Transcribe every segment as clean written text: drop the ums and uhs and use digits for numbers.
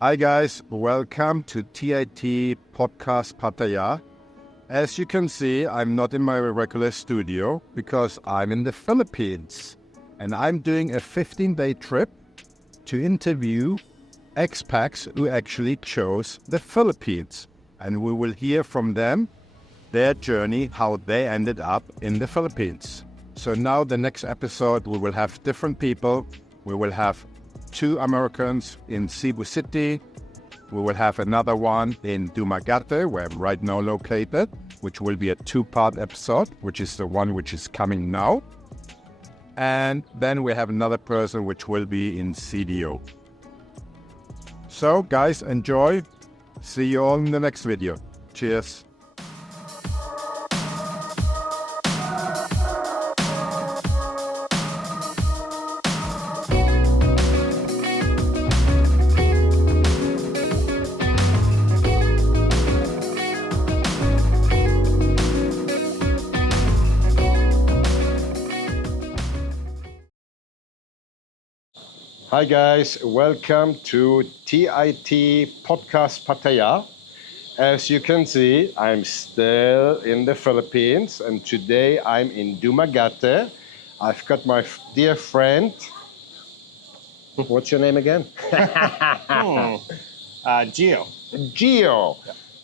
Hi guys, welcome to TiT Podcast Pattaya. As you can see, I'm not in my regular studio because I'm in the Philippines and I'm doing a 15-day trip to interview expats who actually chose the Philippines. And we will hear from them their journey, how they ended up in the Philippines. So now the next episode, we will have different people. We will have 2 Americans in Cebu City. We will have another one in Dumaguete, where I'm right now located, which will be a 2-part episode, which is the one which is coming now. And then we have another person which will be in CDO. So guys, enjoy. See you all in the next video. Cheers. Hi guys, welcome to TiT Podcast Pattaya. As you can see, I'm still in the Philippines and today I'm in Dumaguete. I've got my dear friend. What's your name again? Geo. Geo.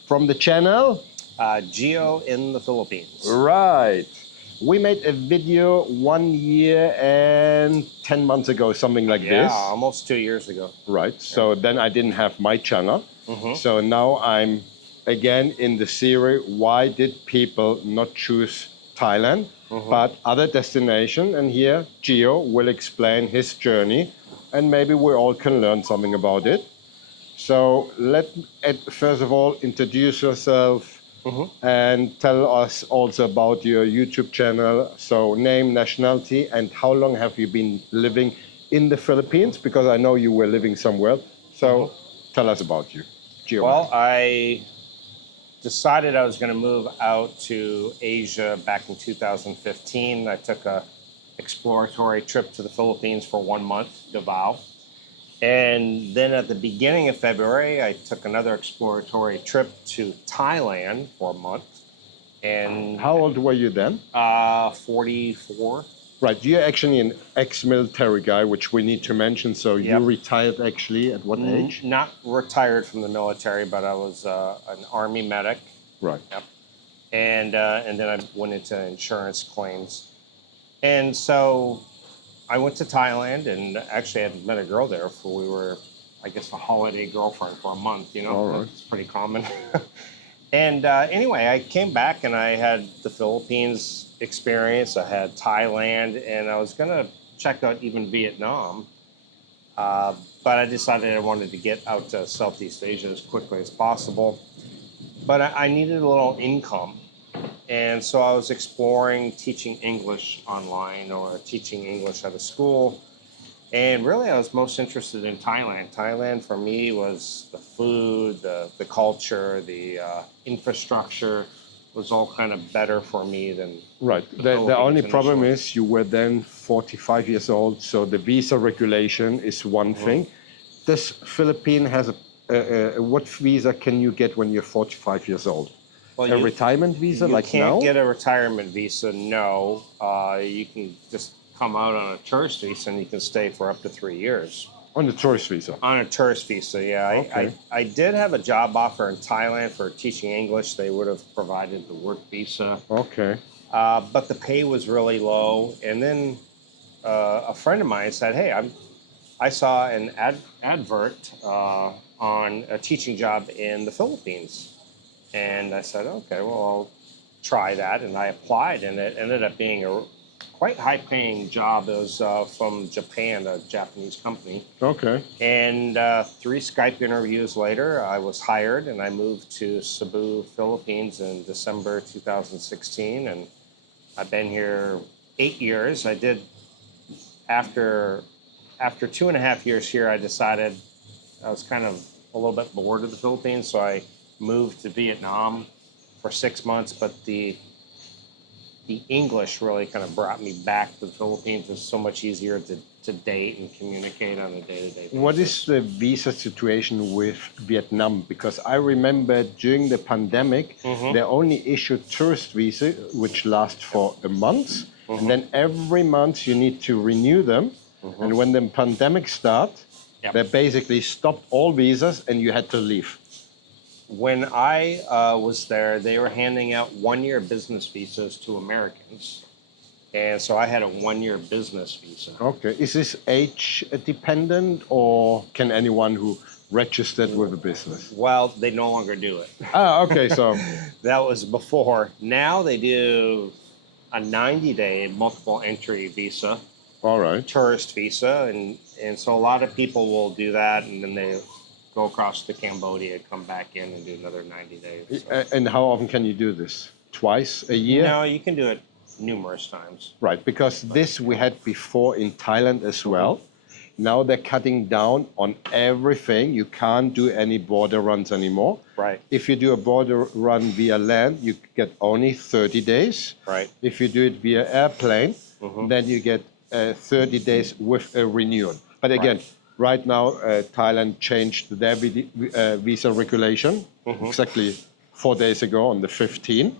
From the channel? Geo in the Philippines. Right. We made a video 1 year and 10 months ago, something like this. Yeah, almost 2 years ago. Right. So then I didn't have my channel. So now I'm again in the series, why did people not choose Thailand, but other destination? And here Gio will explain his journey and maybe we all can learn something about it. So first of all, introduce yourself and tell us also about your YouTube channel. So name, nationality, and how long have you been living in the Philippines? Because I know you were living somewhere. So tell us about you, Gio. Well, I decided I was going to move out to Asia back in 2015. I took a exploratory trip to the Philippines for 1 month, Davao. And then at the beginning of February, I took another exploratory trip to Thailand for a month. And How old were you then? 44. Right, you're actually an ex-military guy, which we need to mention. So you Yep. retired actually at what age? Not retired from the military, but I was an Army medic. Right. Yep. And then I went into insurance claims. And so I went to Thailand and actually I had met a girl there we were, I guess, a holiday girlfriend for a month, you know. All right. It's pretty common. And anyway, I came back and I had the Philippines experience. I had Thailand and I was going to check out even Vietnam. But I decided I wanted to get out to Southeast Asia as quickly as possible. But I needed a little income. And so I was exploring teaching English online or teaching English at a school. And really, I was most interested in Thailand. Thailand, for me, was the food, the culture, the infrastructure was all kind of better for me than Right. the The only Philippines problem initially. is you were then 45 years old, so the visa regulation is one thing. This Philippine has what visa can you get when you're 45 years old? Well, A retirement visa you like can't now? get a retirement visa, no. You can just come out on a tourist visa and you can stay for up to 3 years. On the tourist visa? On a tourist visa, yeah. Okay. I did have a job offer in Thailand for teaching English. They would have provided the work visa. Okay. But the pay was really low. And then a friend of mine said, hey, I saw an advert on a teaching job in the Philippines. And I said, okay, well, I'll try that. And I applied, and it ended up being a quite high-paying job. It was from Japan, a Japanese company. Okay. And 3 Skype interviews later, I was hired, and I moved to Cebu, Philippines in December 2016. And I've been here 8 years. I did, after 2.5 years here, I decided I was kind of a little bit bored of the Philippines, so I moved to Vietnam for 6 months, but the English really kind of brought me back to the Philippines. It's so much easier to to date and communicate on a day-to-day basis. What is the visa situation with Vietnam? Because I remember during the pandemic, they only issued tourist visa, which last for a month. And then every month you need to renew them. And when the pandemic started, they basically stopped all visas and you had to leave. When I was there, they were handing out one-year business visas to Americans. And so I had a one-year business visa. Okay. Is this age dependent or can anyone who registered with a business? Well, they no longer do it. Okay. So that was before. Now they do a 90-day multiple entry visa. All right. Tourist visa. And so a lot of people will do that and then they go across to Cambodia, come back in and do another 90 days. So. And how often can you do this? Twice a year? No, you can do it numerous times. Right, because this we had before in Thailand as well. Now they're cutting down on everything. You can't do any border runs anymore. Right. If you do a border run via land, you get only 30 days. Right. If you do it via airplane, then you get 30 days with a renewal. But again, right now, Thailand changed their visa regulation exactly 4 days ago on the 15th.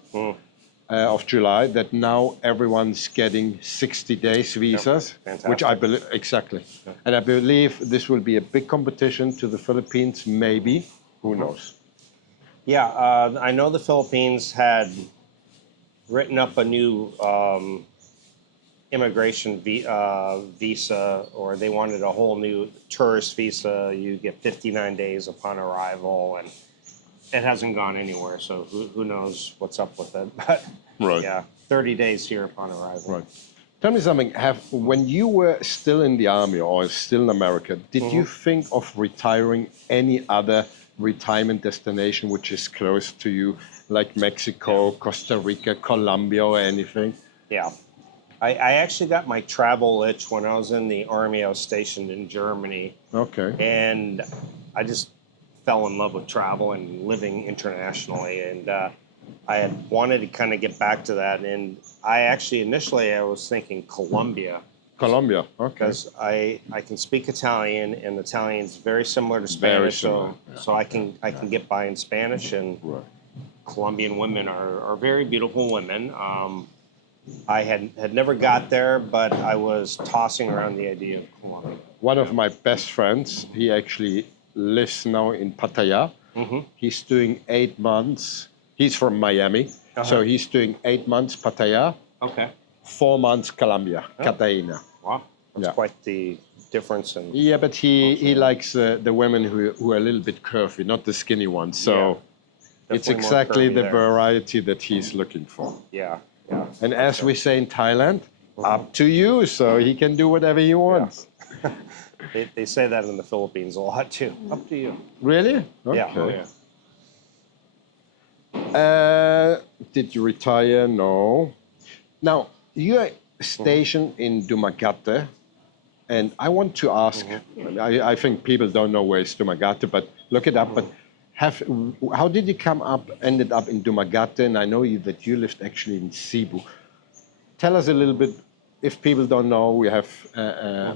Of July, that now everyone's getting 60 days visas, which I believe exactly, and I believe this will be a big competition to the Philippines. Maybe, who knows? Yeah, I know the Philippines had written up a new immigration visa, or they wanted a whole new tourist visa. You get 59 days upon arrival, and it hasn't gone anywhere, so who knows what's up with it. But yeah, 30 days here upon arrival. Right. Tell me something. When you were still in the army or still in America, did you think of retiring any other retirement destination which is close to you, like Mexico, Costa Rica, Colombia, or anything? Yeah. I actually got my travel itch when I was in the army. I was stationed in Germany. Okay. And I just fell in love with travel and living internationally, and I had wanted to kind of get back to that. And I actually initially I was thinking Colombia. Colombia, okay. Because I can speak Italian, and Italian's very similar to Spanish, so I can get by in Spanish. And Colombian women are very beautiful women. I had never got there, but I was tossing around the idea of Colombia. One of my best friends, he actually lives now in Pattaya. He's doing 8 months. He's from Miami, so he's doing 8 months Pattaya. Okay. 4 months Colombia, Cartagena. Wow, that's quite the difference. Yeah, but he likes the women who are a little bit curvy, not the skinny ones. So it's exactly the variety that he's looking for. Yeah. And as we say in Thailand, up to you. So he can do whatever he wants. They say that in the Philippines a lot too. Up to you. Really? Okay. Yeah. Oh, yeah. Did you retire? No. Now, you are stationed in Dumaguete, and I want to ask, I think people don't know where is Dumaguete, but look it up. But how did you ended up in Dumaguete? And I know that you lived actually in Cebu. Tell us a little bit. If people don't know, we have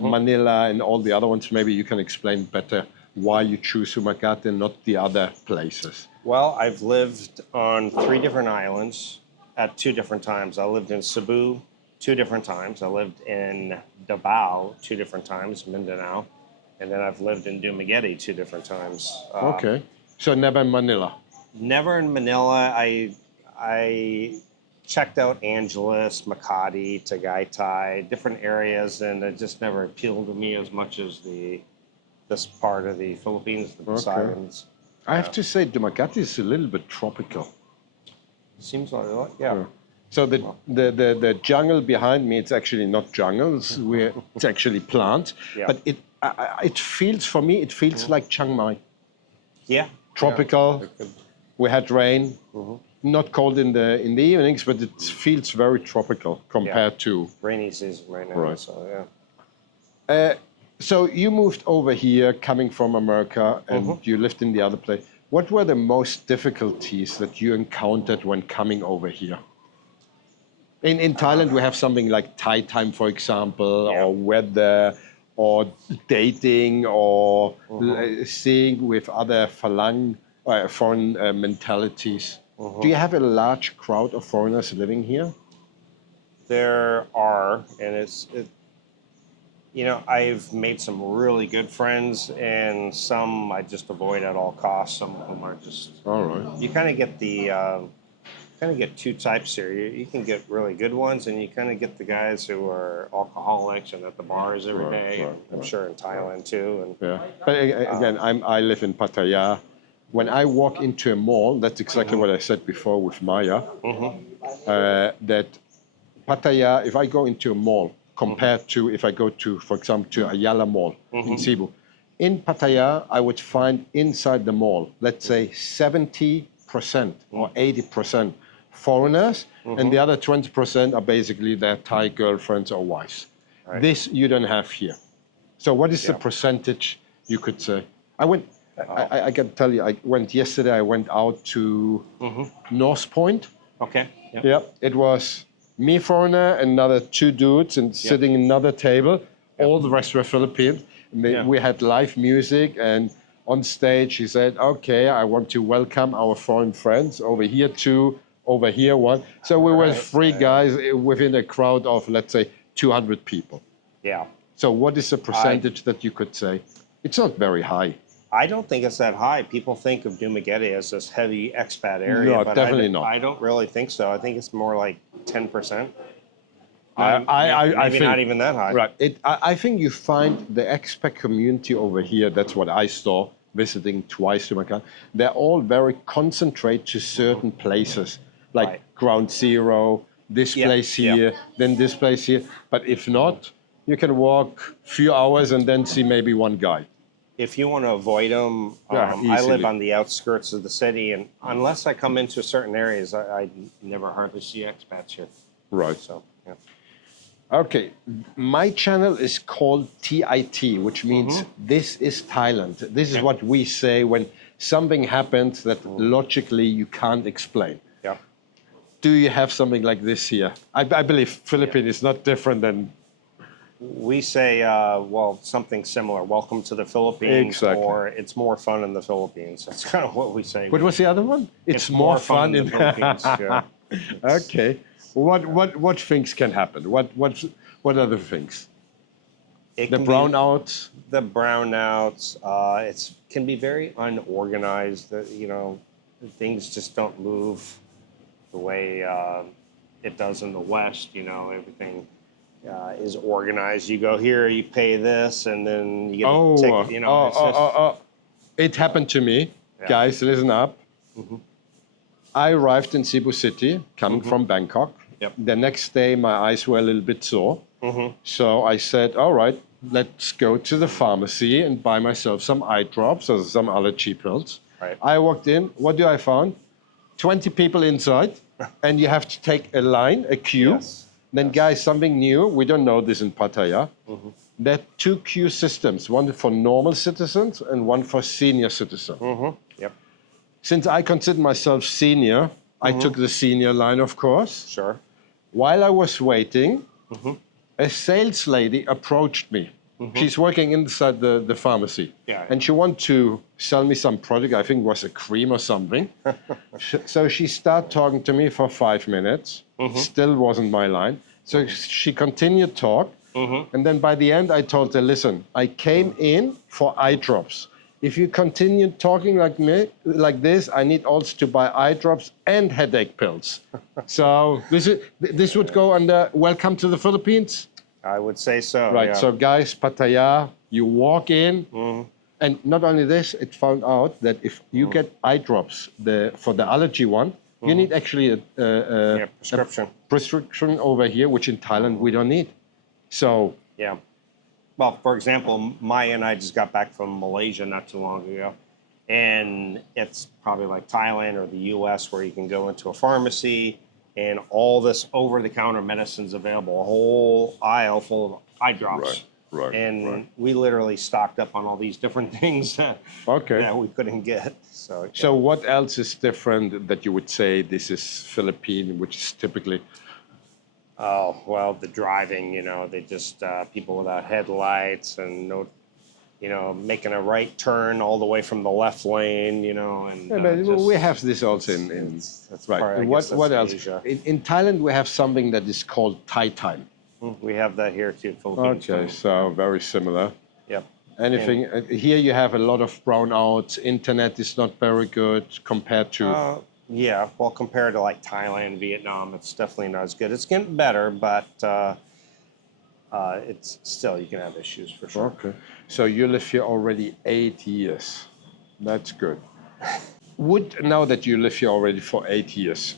Manila and all the other ones. Maybe you can explain better why you choose Dumaguete and not the other places. Well, I've lived on 3 different islands at 2 different times. I lived in Cebu 2 different times. I lived in Davao 2 different times, Mindanao. And then I've lived in Dumaguete 2 different times. Okay. So never in Manila? Never in Manila. I checked out Angeles, Makati, Tagaytay, different areas, and it just never appealed to me as much as this part of the Philippines, the Visayas. I have to say, Dumaguete is a little bit tropical. Seems like that, yeah. So the jungle behind me, it's actually not jungles, it's actually plants, but it feels, for me, it feels like Chiang Mai. Yeah. Tropical. We had rain. Not cold in the evenings, but it feels very tropical compared to rainy season right now. Right. So yeah. So you moved over here, coming from America, and you lived in the other place. What were the most difficulties that you encountered when coming over here? In Thailand, we have something like Thai time, for example, or weather, or dating or seeing with other foreign mentalities. Do you have a large crowd of foreigners living here? There are, and I've made some really good friends, and some I just avoid at all costs. Some of them are just. All right. You kind of get two types here. You can get really good ones, and you kind of get the guys who are alcoholics and at the bars every day. I'm sure in Thailand too. And yeah, but again, I live in Pattaya. When I walk into a mall, that's exactly what I said before with Maya. That Pattaya, if I go into a mall, compared to if I go to, for example, to Ayala Mall in Cebu, in Pattaya, I would find inside the mall, let's say 70% or 80% foreigners, and the other 20% are basically their Thai girlfriends or wives. Right. This you don't have here. So what is the percentage you could say? I can tell you, I went yesterday, I went out to North Point. Okay. Yeah, it was me foreigner, another two dudes, and sitting in another table. All the rest were Philippines. We had live music, and on stage he said, okay, I want to welcome our foreign friends over here two, over here one. So we were three guys within a crowd of, let's say, 200 people. Yeah. So what is the percentage that you could say? It's not very high. I don't think it's that high. People think of Dumaguete as this heavy expat area. No, but definitely not. I don't really think so. I think it's more like 10%. I maybe think, not even that high. Right. I think you find the expat community over here, that's what I saw visiting twice to Macau. They're all very concentrated to certain places, like Ground Zero, this place here, then this place here. But if not, you can walk a few hours and then see maybe one guy. If you want to avoid them, I live on the outskirts of the city, and unless I come into certain areas, I never hardly see expats here. Right. So, yeah. Okay, my channel is called TiT, which means this is Thailand. This is what we say when something happens that logically you can't explain. Yeah. Do you have something like this here? I believe Philippines is not different than... We say, something similar. Welcome to the Philippines, exactly. Or it's more fun in the Philippines. That's kind of what we say. What was the other one? It's more fun in the Philippines. Yeah. Okay. What things can happen? What other things? The brownouts. The brownouts. It can be very unorganized. Things just don't move the way it does in the West. Everything is organized. You go here, you pay this, and then you get a ticket. It happened to me. Yeah. Guys, listen up. I arrived in Cebu City, coming from Bangkok. Yep. The next day, my eyes were a little bit sore. So I said, all right, let's go to the pharmacy and buy myself some eye drops or some allergy pills. Right. I walked in. What do I find? 20 people inside, and you have to take a line, a queue. Yes. Then, guys, something new. We don't know this in Pattaya. There are two queue systems, one for normal citizens and one for senior citizens. Yep. Since I consider myself senior, I took the senior line, of course. Sure. While I was waiting, a sales lady approached me. She's working inside the pharmacy. Yeah. And she wanted to sell me some product, I think it was a cream or something. So she started talking to me for 5 minutes. Still wasn't my line. So she continued talk. And then by the end, I told her, listen, I came in for eye drops. If you continue talking like this, I need also to buy eye drops and headache pills. So this would go under welcome to the Philippines? I would say so. Right. Yeah. So guys, Pattaya, you walk in, and not only this, it found out that if you get eye drops for the allergy one, you need actually a prescription over here, which in Thailand we don't need. So yeah. Well, for example, Maya and I just got back from Malaysia not too long ago, and it's probably like Thailand or the U.S. where you can go into a pharmacy and all this over-the-counter medicine's available, a whole aisle full of eye drops. Right. And we literally stocked up on all these different things that we couldn't get. So what else is different that you would say this is Philippine, which is typically... Oh, well, the driving, they just, people without headlights and no, making a right turn all the way from the left lane, and Yeah, but just, we have this also that's right. part, I What guess that's else? Asia. In Thailand, we have something that is called Thai time. We have that here too, Philippines. Okay, so very similar. Yep. Anything here? You have a lot of brownouts. Internet is not very good compared to. Yeah, well, compared to like Thailand, Vietnam, it's definitely not as good. It's getting better, but it's still, you can have issues for sure. Okay, so you live here already 8 years. That's good. Now that you live here already for 8 years,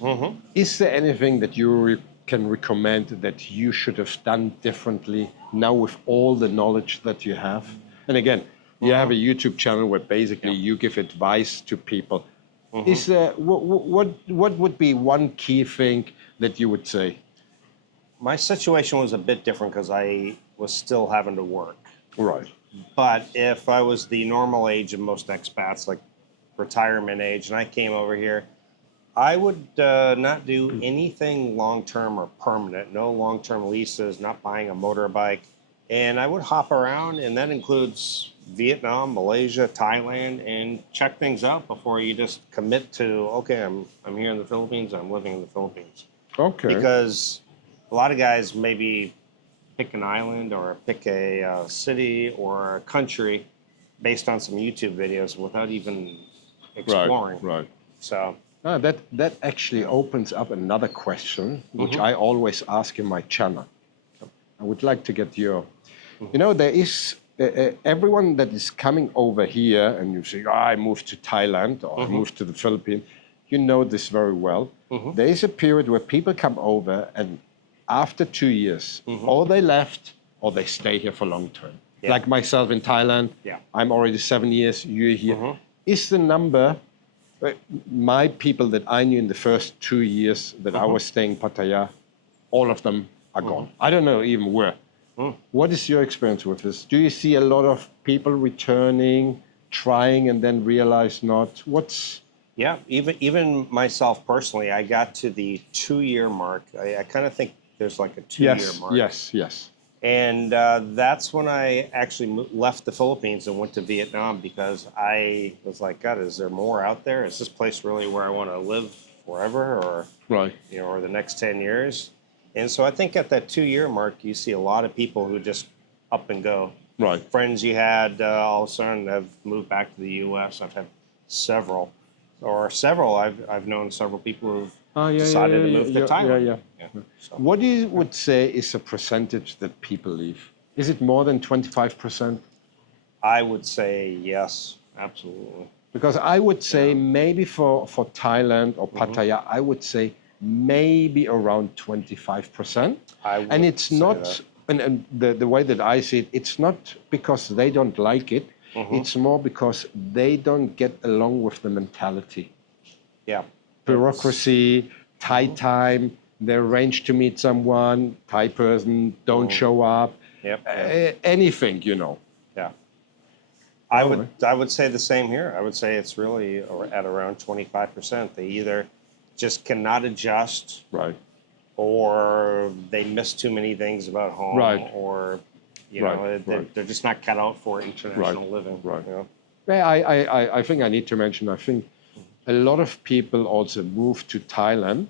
is there anything that you can recommend that you should have done differently now with all the knowledge that you have? And again, you have a YouTube channel where basically you give advice to people. Is what would be one key thing that you would say? My situation was a bit different because I was still having to work. Right. But if I was the normal age of most expats, like retirement age, and I came over here, I would not do anything long-term or permanent, no long-term leases, not buying a motorbike. And I would hop around, and that includes Vietnam, Malaysia, Thailand, and check things out before you just commit to, okay, I'm here in the Philippines, I'm living in the Philippines. Okay. Because a lot of guys maybe pick an island or pick a city or a country based on some YouTube videos without even exploring. Right. So that actually opens up another question, which I always ask in my channel. I would like to get your, there is everyone that is coming over here and you say, I moved to Thailand or I moved to the Philippines. You know this very well. There is a period where people come over and after 2 years, or they left or they stay here for long term. Yeah. Like myself in Thailand, I'm already 7 years, you're here. Is the number, my people that I knew in the first 2 years that I was staying in Pattaya, all of them are gone. I don't know even where. What is your experience with this? Do you see a lot of people returning, trying, and then realize not? Yeah, even myself personally, I got to the 2-year mark. I kind of think there's like a 2-year mark. Yes. And that's when I actually left the Philippines and went to Vietnam because I was like, God, is there more out there? Is this place really where I want to live forever or, or the next 10 years? And so I think at that 2-year mark, you see a lot of people who just up and go. Right. Friends you had all of a sudden have moved back to the U.S. I've had several. I've known several people who've decided to move to Thailand. So. What you would say is a percentage that people leave? Is it more than 25%? I would say yes, absolutely. Because I would say maybe for Thailand or Pattaya, I would say maybe around 25%. And it's not, and the way that I see it, it's not because they don't like it. It's more because they don't get along with the mentality. Yeah. Bureaucracy, Thai time, they arrange to meet someone, Thai person, don't show up. Anything, Yeah. I would say the same here. I would say it's really at around 25%. They either just cannot adjust. Right. Or they miss too many things about home. Right. Or, they're just not cut out for international living. Right. You I think I need to mention, I think a lot of people also moved to Thailand,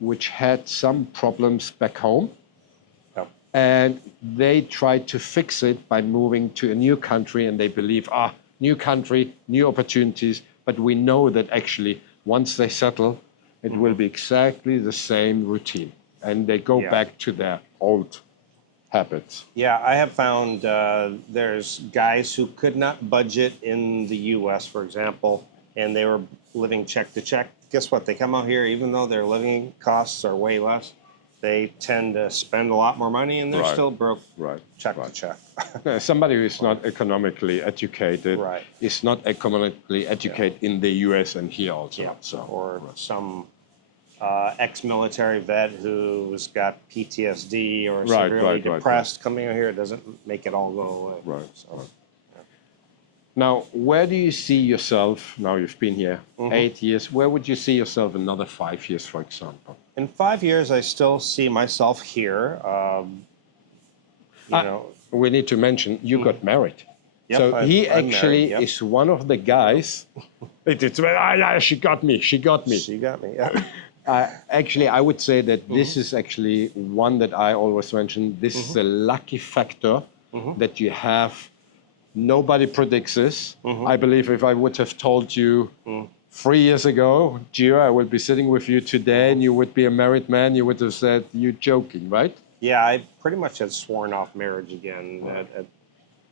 which had some problems back home. And they tried to fix it by moving to a new country and they believe, new country, new opportunities. But we know that actually once they settle, it will be exactly the same routine. And they go back to their old habits. Yeah, I have found there's guys who could not budget in the U.S., for example, and they were living check to check. Guess what? They come out here, even though their living costs are way less, they tend to spend a lot more money, and they're still broke check to check. Somebody who is not economically educated is not economically educated in the U.S. and here also. Yeah. Or some ex-military vet who's got PTSD or severely depressed coming out here, it doesn't make it all go away. Right. So, Now, where do you see yourself, now you've been here 8 years, where would you see yourself another 5 years, for example? In 5 years, I still see myself here. You know, We need to mention you got married. Yep, So I'm he married, actually yep. is one of the guys. She got me. She got me. Yeah. Actually, I would say that this is actually one that I always mention. This is a lucky factor that you have. Nobody predicts this. I believe if I would have told you 3 years ago, Gio, I will be sitting with you today and you would be a married man, you would have said, you're joking, right? Yeah, I pretty much had sworn off marriage again,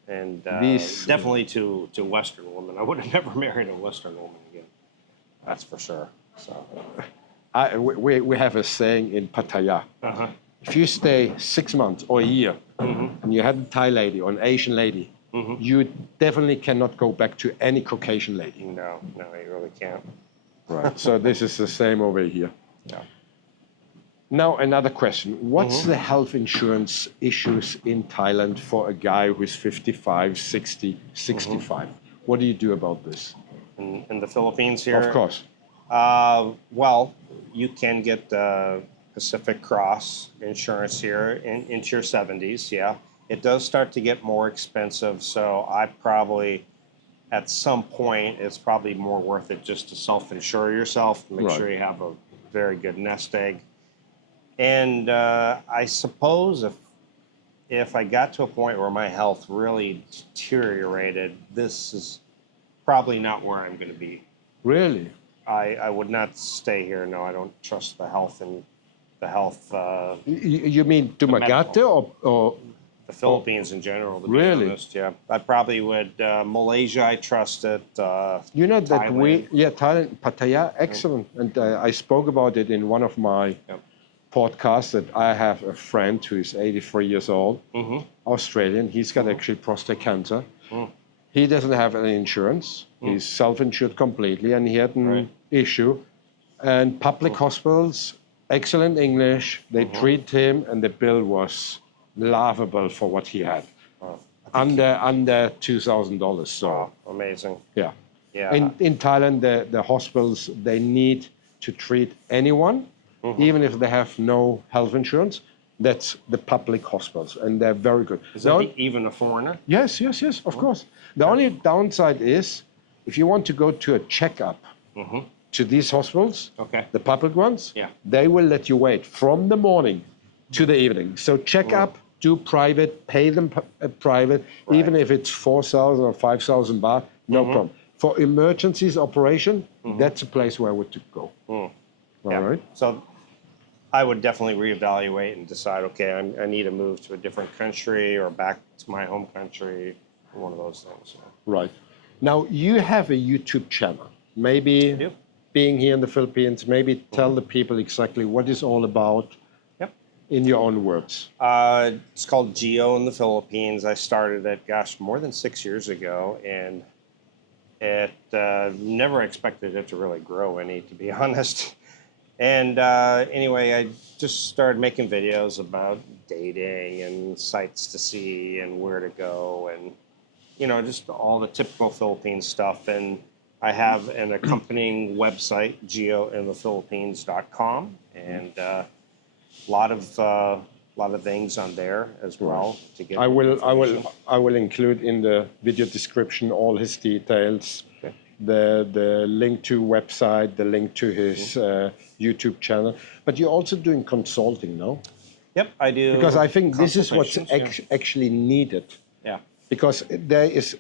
and definitely to Western women. I would have never married a Western woman again. That's for sure. So. We have a saying in Pattaya. If you stay 6 months or a year and you have a Thai lady or an Asian lady, you definitely cannot go back to any Caucasian lady. No, you really can't. Right. So this is the same over here. Yeah. Now, another question. What's the health insurance issues in Thailand for a guy who's 55, 60, 65? What do you do about this? In the Philippines here? Of course. Well, you can get Pacific Cross insurance here into your 70s, yeah. It does start to get more expensive, so I probably, at some point, it's probably more worth it just to self-insure yourself, make sure you have a very good nest egg. And I suppose if I got to a point where my health really deteriorated, this is probably not where I'm going to be. Really? I would not stay here. No, I don't trust the health and the health. You mean Dumaguete or the Philippines in general? To really? Be honest, yeah. I probably would. Malaysia, I trust it. You know that Thailand. Thailand, Pattaya, excellent. And I spoke about it in one of my podcasts that I have a friend who is 83 years old, Australian. He's got actually prostate cancer. He doesn't have any insurance. He's self-insured completely, and he had an issue. And public hospitals, excellent English, they treat him, and the bill was laughable for what he had. Under $2,000. So amazing. Yeah. Yeah. In Thailand, the hospitals, they need to treat anyone, even if they have no health insurance. That's the public hospitals, and they're very good. Is that even a foreigner? Yes, of course. The only downside is if you want to go to a checkup to these hospitals, the public ones, they will let you wait from the morning to the evening. So check up, do private, pay them private, even if it's 4,000 or 5,000 baht, no problem. For emergencies operation, that's a place where I would go. All right. So I would definitely reevaluate and decide, okay, I need to move to a different country or back to my home country, one of those things. Right. Now, you have a YouTube channel. Maybe being here in the Philippines, maybe tell the people exactly what it's all about in your own words. It's called Gio in the Philippines. I started it, more than 6 years ago, and it never expected it to really grow any, to be honest. And anyway, I just started making videos about dating and sites to see and where to go and, just all the typical Philippine stuff. And I have an accompanying website, giointhephilippines.com, and a lot of things on there as well to get. I will include in the video description all his details. The link to website, the link to his YouTube channel. But you're also doing consulting, no? Yep, I do. Because I think this is what's actually needed. Yeah. Because there is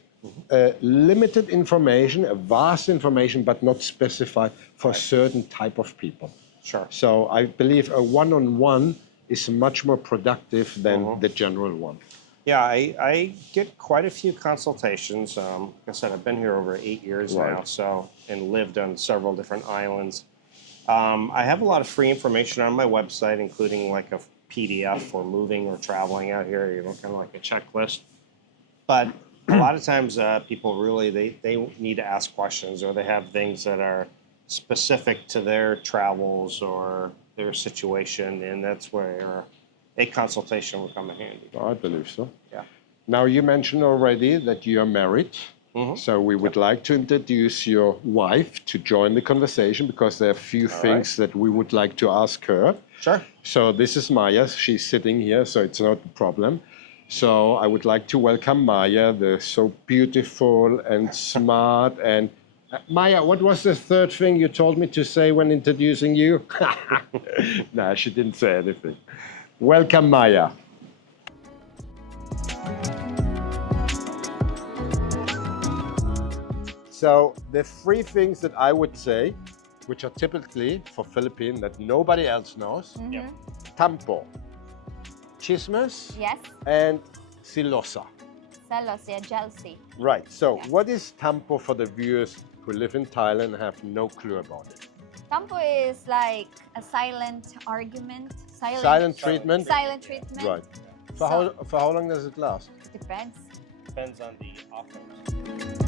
limited information, a vast information, but not specified for a certain type of people. Sure. So I believe a one-on-one is much more productive than the general one. Yeah, I get quite a few consultations. Like I said, I've been here over 8 years now, and lived on several different islands. I have a lot of free information on my website, including like a PDF for moving or traveling out here, kind of like a checklist. But a lot of times people really, they need to ask questions, or they have things that are specific to their travels or their situation, and that's where a consultation will come in handy. I believe so. Yeah. Now, you mentioned already that you are married. So we would like to introduce your wife to join the conversation because there are a few things that we would like to ask her. Sure. So this is Maya. She's sitting here, so it's not a problem. So I would like to welcome Maya, the so beautiful and smart and Maya, what was the third thing you told me to say when introducing you? Nah, she didn't say anything. Welcome, Maya. So the three things that I would say, which are typically for Philippine that nobody else knows, tampo, chismes, Yes. and silosa. Celos, yeah, jealousy. Right. So what is tampo for the viewers who live in Thailand and have no clue about it? Tampo is like a silent argument. Silent treatment? Silent treatment. Right. So- For how long does it last? Depends. Depends on the offense.